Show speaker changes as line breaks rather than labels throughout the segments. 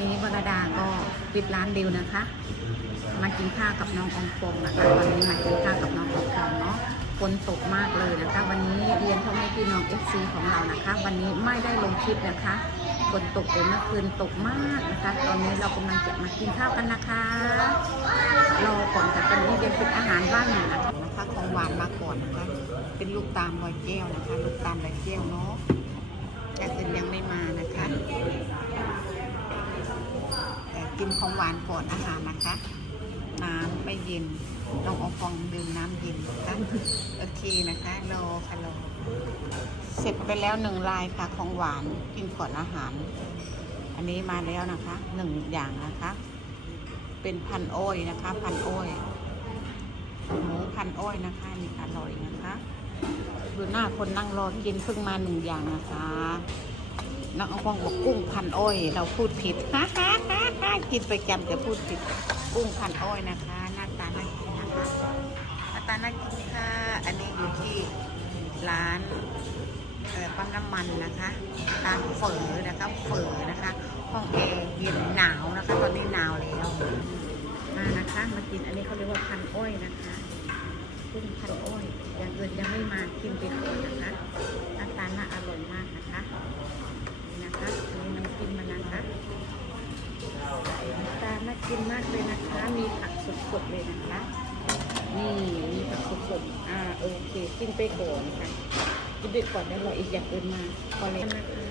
นี้วรดาก็ปิดร้านเดียวนะคะ มากินข้าวกับน้องอองฟงนะคะวันนี้มากินข้าวกับน้องอองฟงเนาะฝนตกมากเลยนะคะ วันนี้เรียนพ่อแม่พี่น้องเอฟซีของเรานะคะ วันนี้ไม่ได้ลงคลิปนะคะฝนตกแต่เมื่อคืนตกมากนะคะ ตอนนี้เรากำลังจะมากินข้าวกันนะคะรอก่อนค่ะตอนนี้เรียนเป็นอาหารว่างอย่นะคะนะคะของหวานมาก่อนนะคะ เป็นลูกตาลลอยแก้วนะคะ ลูกตาลลอยแก้วเนาะแต่อื่นยังไม่มานะคะ กินของหวานก่อนอาหารนะคะ น้ำไม่เย็นน้องเอาฟองดื่มน้ำเย็นนะคะโอเคนะคะรอค่ะรอเสร็จไปแล้วหนึ่งลายค่ะของหวานกินก่อนอาหาร อันนี้มาแล้วนะคะหนึ่งอย่างนะคะ เป็นพันอ้อยนะคะ พันอ้อยหมูพันอ้อยนะคะนี่อร่อยนะคะ ดูหน้าคนนั่งรอกินเพิ่งมาหนึ่งอย่างนะคะ น้องอาฟองบอกกุ้งพันอ้อย เราพูดผิดฮ่าฮ่าฮ่าฮ่ากินไปจำแต่พูดผิด กุ้งพันอ้อยนะคะหน้าตาน่ากินนะคะหน้าตาน่ากินค่ะ อันนี้อยู่ที่ร้านเออปั๊มน้ำมันนะคะร้านเฝอนะคะเฝอนะคะ ห้องแอร์เย็นหนาวนะคะ ตอนนี้หนาวแล้วมานะคะมากินอันนี้เขาเรียกว่าพันอ้อยนะคะกุ้งพันอ้อยอย่างอื่นยังไม่มากินไปก่อนนะคะหน้าตาน่าอร่อยมากนะคะ นะคะอันนี้น้ำจิ้มมันะคะน้าตาน่ากินมากเลยนะคะ มีผักสดๆเลยนะคะ นี่มีผักสดๆอ่าโอเคกินไปก่อนค่ะกินไปก่อนแล้วรออีกอย่างอื่นมาพอแล้วนะคะ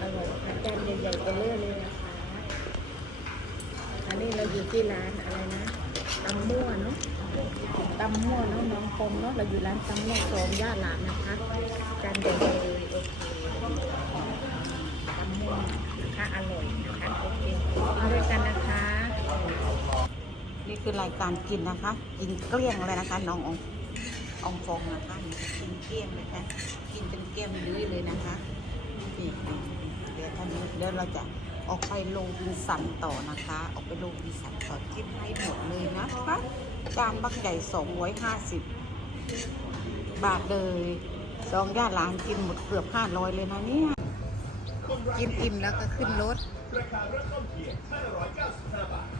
อร่อยค่ะจานใหญ่ๆกันเลยเลยนะคะอันนี้เราอยู่ที่ร้านอะไรนะตำมั่วเนาะตำมั่วเนาะน้องคมเนาะเราอยู่ร้านตำมั่วสองย่าหลานนะคะจานใหญ่ คือรายการกินนะคะ กินเกลี้ยงเลยนะคะ น้ององอองฟองนะคะกินเกลี้ยงเลยค่ะกินเป็นเกลี้ยงดุ้ยเลยนะคะนี่เดี๋ยวท่านี้เดี๋ยวเราจะออกไปโลบินสันต่อนะคะ ออกไปโลบินสันต่อกินให้หมดเลยนะคะจานบักใหญ่สองร้อยห้าสิบบาทเลยสองย่าหลานกินหมดเกือบห้าร้อยเลยนะเนี่ยกินอิ่มแล้วก็ขึ้นรถราคารถเครื่อ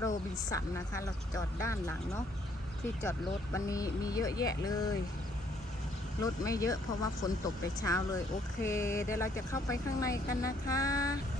โรบินสันนะคะ เราจอดด้านหลังเนาะที่จอดรถวันนี้มีเยอะแยะเลยรถไม่เยอะเพราะว่าฝนตกแต่เช้าเลย โอเค เดี๋ยวเราจะเข้าไปข้างในกันนะคะ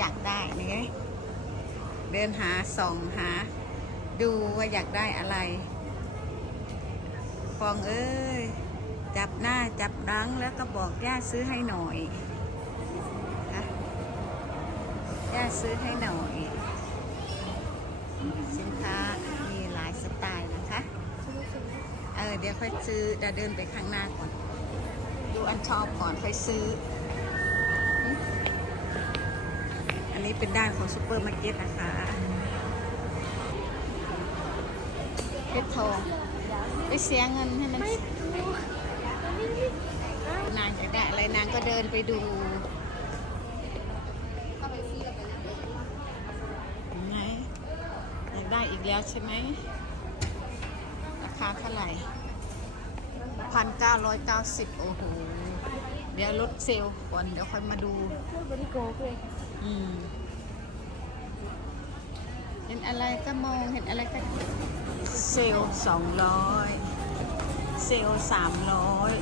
อยากได้นี่เดินหาส่องหา ดูว่าอยากได้อะไร ฟองเอ้ย จับหน้าจับดังแล้วก็บอกย่าซื้อให้หน่อยนะย่าซื้อให้หน่อย สินค้ามีหลายสไตล์นะคะ เออเดี๋ยวค่อยซื้อเดี๋ยวเดินไปข้างหน้าก่อน ดูอันชอบก่อนค่อยซื้อ นนี้เป็นด้านของซูเปอร์มาร์เก็ตนะคะเพชรทองไปเสียเงินให้มันนางจะได้อะไรนางก็เดินไปดูอีกแล้วใช่ไหม ราคาเท่าไหร่พันเก้าร้อยเก้าสิบโอ้โห ดี๋ยวลดเซลล์ก่อนเดี๋ยวค่อยมาดู
บริโกเลย
อืมเห็นอะไรก็มองเห็นอะไรก็เซลล์สองร้อยเซลล์สามร้อย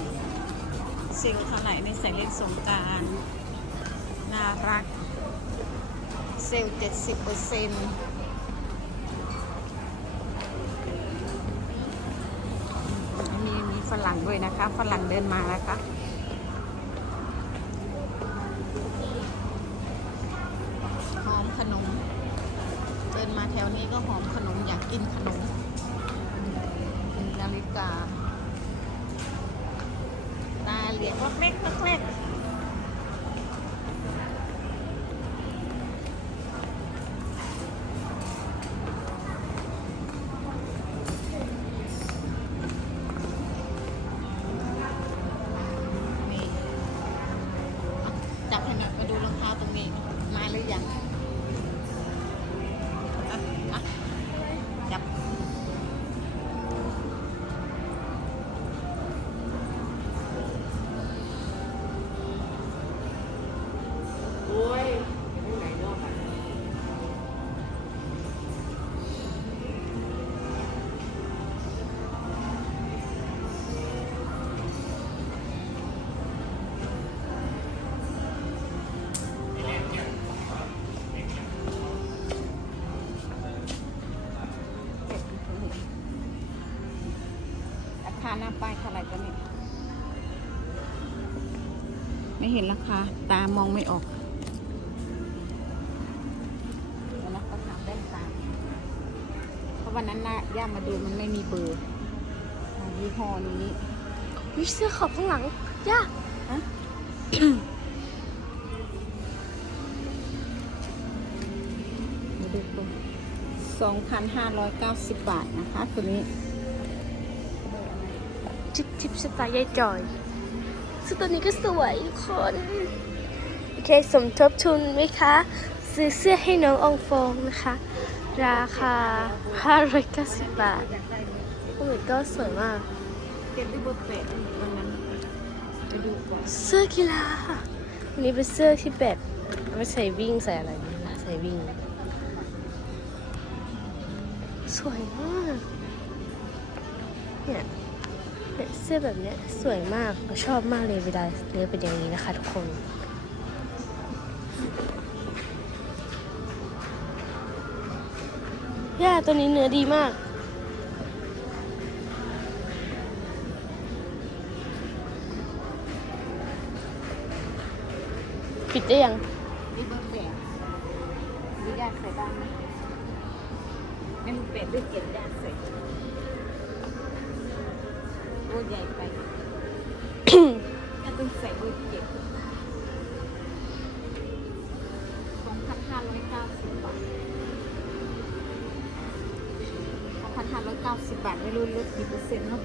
เซลล์เท่าไหร่ในใส่เล่นสงการน่ารัก เซลล์เจ็ดสิบเปอร์เซ็นต์มีมีฝรั่งด้วยนะคะ ฝรั่งเดินมานะคะ หอมขนม เดินมาแถวนี้ก็หอมขนมอยากกินขนมมีนาฬิ กา ตาเหลียกล็กเล็กล็อกเล็กนี่อะจับให้หน่อยมาดูรองเท้าตรงนี้ มาหรือยังาคาหน้าป้ายเท่าไหร่ตัวนี้ไม่เห็นราคาตามองไม่ออกเดี๋ยวนะก็ถามแว่นตาเพราะวันนั้นน่าย่ามาดูมันไม่มีเบอร์อ่ายี่ห้อนี้
มีเสื้อขอบข้างหลังย่า
ฮะมาดูตัวสองพันห้าร้อยเก้าสิบบาทนะคะ ตัวนี้
จิบจิบสไตล์ยายจอยซึ่งตัวนี้ก็สวยทุกคนโอเคสมทบทุนไหมคะ ซื้อเสื้อให้น้องอองฟองนะคะ ราคา 590 บาท
อยากได้ไหม
โอ้ยก็สวยมาก
เก็บด้วยเบอร์แปดวันนั้นไปดูก่อน
เสื้อกีฬาวันนี้เป็นเสื้อที่แบบเอาไม่ใส่วิ่งใส่อะไรดีนะใส่วิ่ง สวยมากเนี่ย เสื้อแบบเนี้ยสวยมากเราชอบมากเลยเวลาเนื้อเป็นอย่างนี้นะคะทุกคนย่าตัวนี้เนื้อดีมากปิดได้ยัง
นี่เบอร์แปดนี่ยากใส่บ้างไหมนี่มันเป็ดด้วยเก็บยากใส่ โอ้ใหญ่ไปก็ต้องใส่เบอร์เจ็ดสองพันห้าร้อยเก้าสิบบาทสองพันห้าร้อยเก้าสิบบาทไม่รู้ลดกี่เปอร์เซ็นต์เนาะ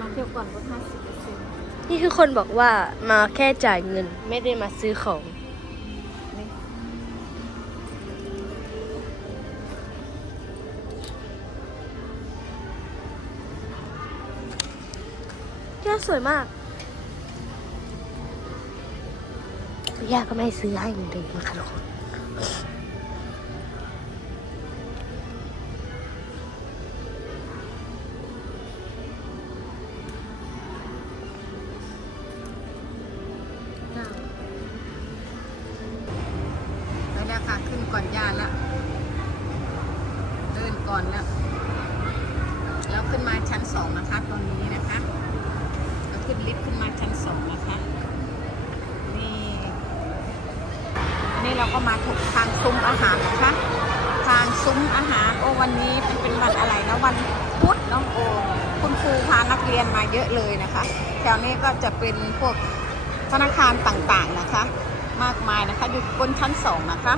มาเที่ยวก่อนลดห้าสิบเปอร์เซ็นต์
นี่คือคนบอกว่ามาแค่จ่ายเงินไม่ได้มาซื้อของ สวยมากย่าก็ไม่ซื้อให้เหมือนเดิมนะคะทุกคน
เราก็มาถูกทางซุ้มอาหารนะคะ ทางซุ้มอาหาร โอ้วันนี้เป็นเป็นวันอะไรนะวันพุธน้องโอคุณครูพานักเรียนมาเยอะเลยนะคะ แถวนี้ก็จะเป็นพวกธนาคารต่างๆนะคะ มากมายนะคะ อยู่บนชั้นสองนะคะ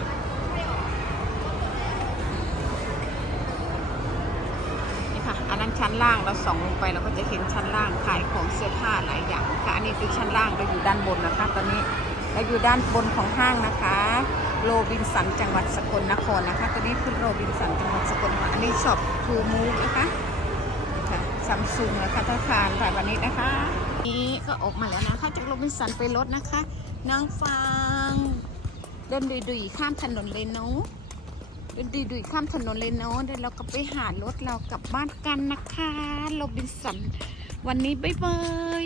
นี่ค่ะอันนั้นชั้นล่างเราส่องลงไปเราก็จะเห็นชั้นล่างขายของเสื้อผ้าหลายอย่างค่ะอันนี้คือชั้นล่างเราอยู่ด้านบนนะคะ ตอนนี้ เราอยู่ด้านบนของห้างนะคะโรบินสันจังหวัดสกลนครนะคะตัวนี้คือโรบินสันจังหวัดสกลนครอันนี้ช็อปทูมูนะคะค่ะซัมซุงนะคะถ้าทานถ่ายวันนี้นะคะ นี้ก็ออกมาแล้วนะคะ จากโรบินสันไปรถนะคะนางฟางเดินดุยๆข้ามถนนเลยเนาะเดินดุยๆข้ามถนนเลยเนาะเดี๋ยวเราก็ไปหารถเรากลับบ้านกันนะคะโรบินสันวันนี้บ๊ายบาย